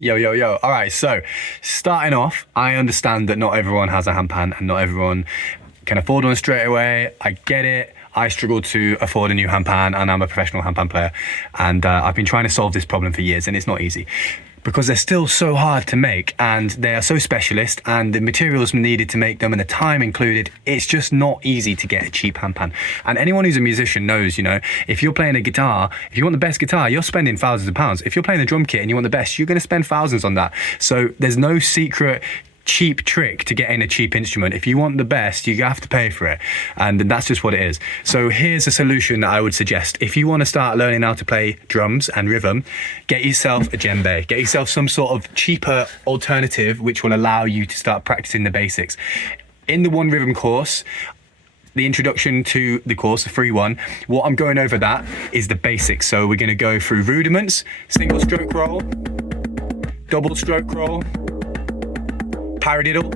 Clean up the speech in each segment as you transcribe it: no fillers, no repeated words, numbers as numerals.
Yo, yo, yo. All right, so starting off, I understand that not everyone has a handpan and not everyone can afford one straight away. I get it. I struggle to afford a new handpan and I'm a professional handpan player. And I've been trying to solve this problem for years and it's not easy because they're still so hard to make and they are so specialist and the materials needed to make them and the time included, it's just not easy to get a cheap handpan. And anyone who's a musician knows, if you're playing a guitar, if you want the best guitar, you're spending thousands of pounds. If you're playing a drum kit and you want the best, you're going to spend thousands on that. So there's no secret cheap trick to getting a cheap instrument. If you want the best, you have to pay for it, and that's just what it is. So here's a solution that I would suggest. If you want to start learning how to play drums and rhythm, get yourself a djembe. Get yourself some sort of cheaper alternative which will allow you to start practicing the basics. In the One Rhythm course, the introduction to the course, a free one, what I'm going over that is the basics. So we're going to go through rudiments, single stroke roll, double stroke roll, paradiddle.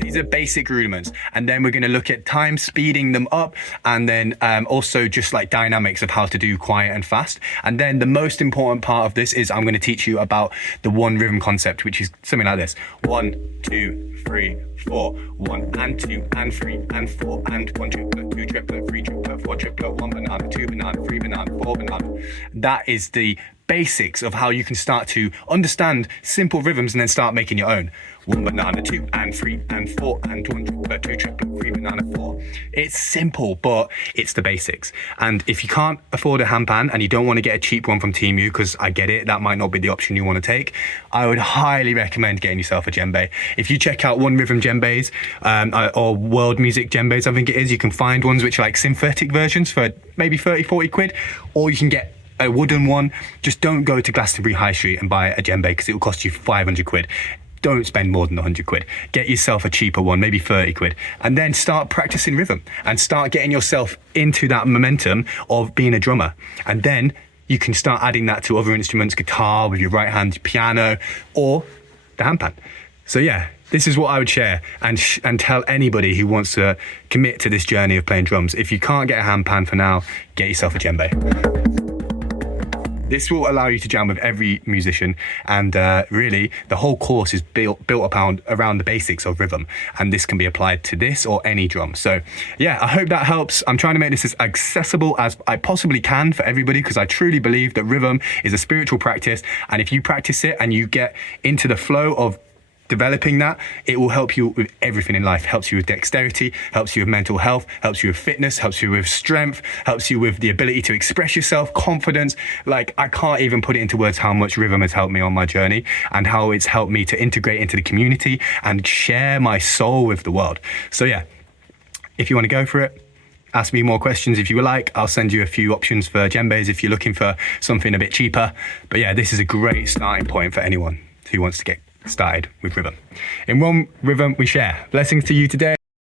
These are basic rudiments, and then we're going to look at time speeding them up, and then also just like dynamics of how to do quiet and fast. And then the most important part of this is I'm going to teach you about the one rhythm concept, which is something like this: 1, 2, 3, 4, 1 and 2 and 3 and 4 and 1 triplet, 2 triplet, 3 triplet, 4 triplet, 1 banana, 2 banana, 3 banana, 4 banana. That is the basics of how you can start to understand simple rhythms and then start making your own. 1 banana, 2 and 3 and 4 and 1 triplet, 2 triplet, 3 banana, 4. It's simple, but it's the basics. And if you can't afford a handpan and you don't want to get a cheap one from Temu, because I get it, that might not be the option you want to take, I would highly recommend getting yourself a djembe. If you check out One Rhythm djembes or World Music djembes, I think it is, you can find ones which are like synthetic versions for maybe 30, 40 quid, or you can get a wooden one. Just don't go to Glastonbury High Street and buy a djembe because it will cost you 500 quid. Don't spend more than 100 quid. Get yourself a cheaper one, maybe 30 quid, and then start practicing rhythm and start getting yourself into that momentum of being a drummer. And then you can start adding that to other instruments, guitar with your right hand, piano, or the handpan. So yeah, this is what I would share and tell anybody who wants to commit to this journey of playing drums. If you can't get a handpan for now, get yourself a djembe. This will allow you to jam with every musician, and really the whole course is built around the basics of rhythm, and this can be applied to this or any drum. So yeah, I hope that helps. I'm trying to make this as accessible as I possibly can for everybody because I truly believe that rhythm is a spiritual practice, and if you practice it and you get into the flow of developing that, it will help you with everything in life. Helps you with dexterity, helps you with mental health, helps you with fitness, helps you with strength, helps you with the ability to express yourself, confidence. Like, I can't even put it into words how much rhythm has helped me on my journey and how it's helped me to integrate into the community and share my soul with the world. So yeah, if you want to go for it, ask me more questions if you would like. I'll send you a few options for djembes if you're looking for something a bit cheaper. But yeah, this is a great starting point for anyone who wants to get started with rhythm. In One Rhythm we share. Blessings to you today.